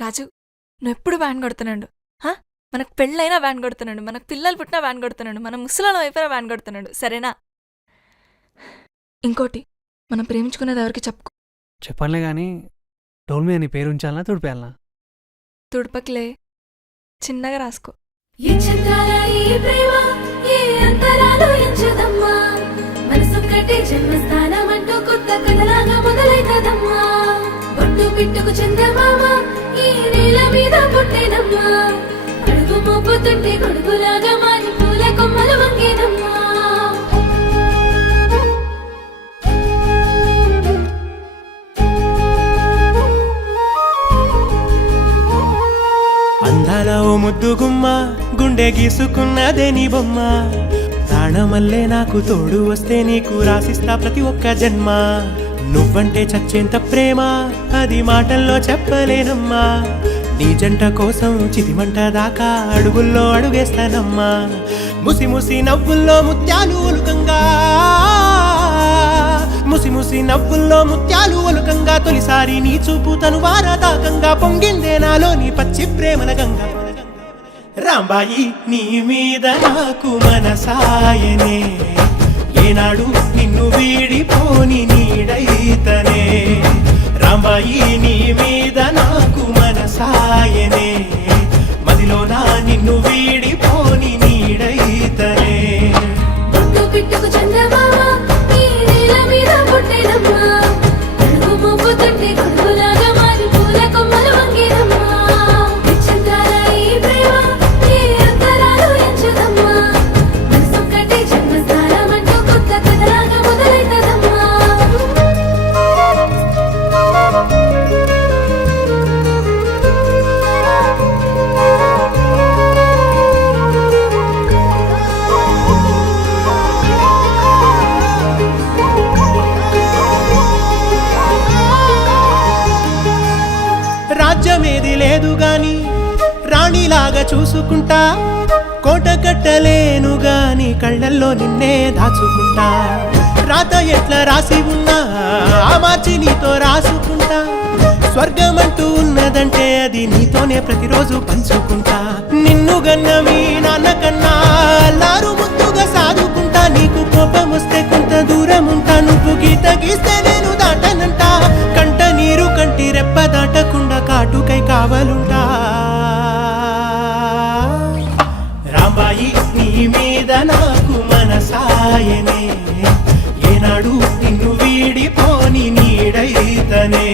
రాజు, నువ్వెప్పుడు వ్యాన్ కొడుతున్నాడు. మనకు పెళ్ళైనా వ్యాన్ కొడుతున్నాడు, మనకు పిల్లలు పుట్టినా వ్యాన్ కొడుతున్నాడు, మన ముసలాల వైపున వ్యాన్ కొడుతున్నాడు. సరేనా? ఇంకోటి, మనం ప్రేమించుకునేది ఎవరికి చెప్పుకో. చెప్పనులే కానీ డోల్ మీద నీ పేరు ఉంచాలనా తుడిపేయాలనా? తుడపకిలే, చిన్నగా రాసుకో. పిట్టుకు చందమామ ఈ నేల మీద పుట్టేనమ్మా, అడుగు మోపుతుంటే గొడుగులాగా మారి పూల కొమ్మలు వంగేనమ్మా. అందాల ఓ ముద్దు గుమ్మ, గుండె గీసుకున్నదే నీ బొమ్మ. ప్రాణమల్లే నాకు తోడు వస్తే నీకు రాసిస్తా ప్రతి ఒక్క జన్మ. నువ్వంటే చచ్చేంత ప్రేమ అది మాటల్లో చెప్పలేనమ్మా. నీ జంట కోసం చితిమంట దాకా అడుగుల్లో అడుగేస్తానమ్మా. ముసి ముసి నవ్వుల్లో ముత్యాలు ఒలుకంగా, ముసి ముసి నవ్వుల్లో ముత్యాలు ఒలుకంగా, తొలిసారి నీ చూపు తను వారదాకంగా పొంగిందే నాలో నీ పచ్చి ప్రేమల గంగా. రాంబాయి నీ మీద నాకు మనసాయనే, ఏనాడు నిన్ను వీడిపోని నీడైతనే. రాంబాయి నీ మీద నాకు మనసాయనే, మదిలోనా నిన్ను వీడిపోని నీడైతనే. పిట్టుకు చందమామ ఈ నేల మీద పుట్టేనమ్మా, అడుగు మోపుతుంటే గొడుగులాగా మారి పూల కొమ్మలు వంగేనమ్మా. రాజ్యమేది లేదు గాని రాణిలాగా చూసుకుంటా, కోట కట్టలేను గాని కళ్ళల్లో నిన్నే దాచుకుంటా. రాత ఎట్లా రాసి ఉన్నా ఆ మార్చి నీతో రాసుకుంటా. స్వర్గమంటూ ఉన్నదంటే అది నీతోనే ప్రతిరోజు పంచుకుంటా. నిన్ను గన్న మీ నాన్న కన్నా అల్లారు ముద్దుగా సాదుకుంటా. నీకు కోపం వస్తే కొంత దూరం ఉంటా, నువ్వు గీత గీస్తే నేను దాటనంటా. కంట నీరు కంటి రెప్ప దాటకుండా కాటుకై కావలుంటా. రాంబాయి నీ మీద నాకు మనసాయనే, ఏనాడు నిన్ను వీడిపోని నీడైతనే.